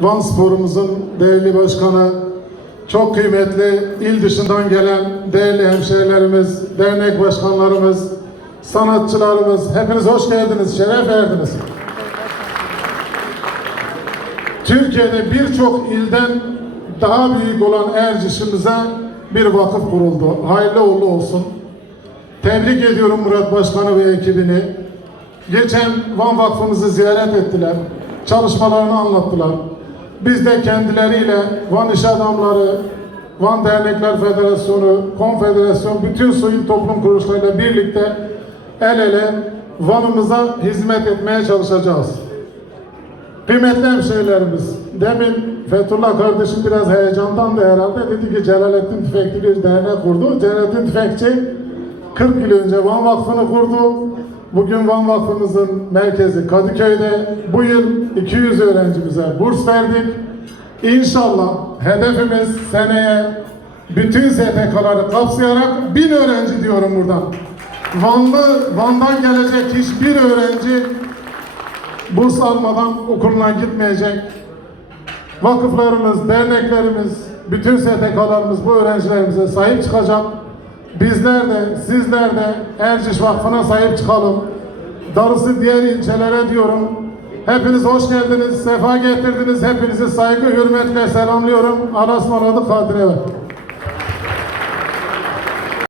Van Spor'umuzun değerli başkanı, çok kıymetli il dışından gelen değerli hemşehrilerimiz, dernek başkanlarımız, sanatçılarımız, hepiniz hoş geldiniz, şeref verdiniz. Türkiye'de birçok ilden daha büyük olan Erciş'imize bir vakıf kuruldu. Hayırlı uğurlu olsun. Tebrik ediyorum Murat Başkanı ve ekibini. Geçen Van Vakfımızı ziyaret ettiler. Çalışmalarını anlattılar. Biz de kendileriyle Van İş Adamları, Van Dernekler Federasyonu, Konfederasyon, bütün sivil toplum kuruluşlarıyla birlikte el ele Van'ımıza hizmet etmeye çalışacağız. Kıymetli hemşehrilerimiz, demin Fethullah kardeşim biraz heyecandan da herhalde dedi ki Celalettin Tüfekçi bir dernek kurdu. Celalettin Tüfekçi 40 yıl önce Van Vakfı'nı kurdu. Bugün Van Vakfımızın merkezi Kadıköy'de. Bu yıl 200 öğrencimize burs verdik. İnşallah hedefimiz seneye bütün STK'ları kapsayarak 1000 öğrenci diyorum buradan. Vanlı, Van'dan gelecek hiçbir öğrenci burs almadan okuluna gitmeyecek. Vakıflarımız, derneklerimiz, bütün STK'larımız bu öğrencilerimize sahip çıkacak. Bizler de, sizler de Erciş Vakfı'na sahip çıkalım. Darısı diğer ilçelere diyorum. Hepiniz hoş geldiniz, sefa getirdiniz. Hepinizi saygı, hürmetle selamlıyorum. Aras Maladı Kadire.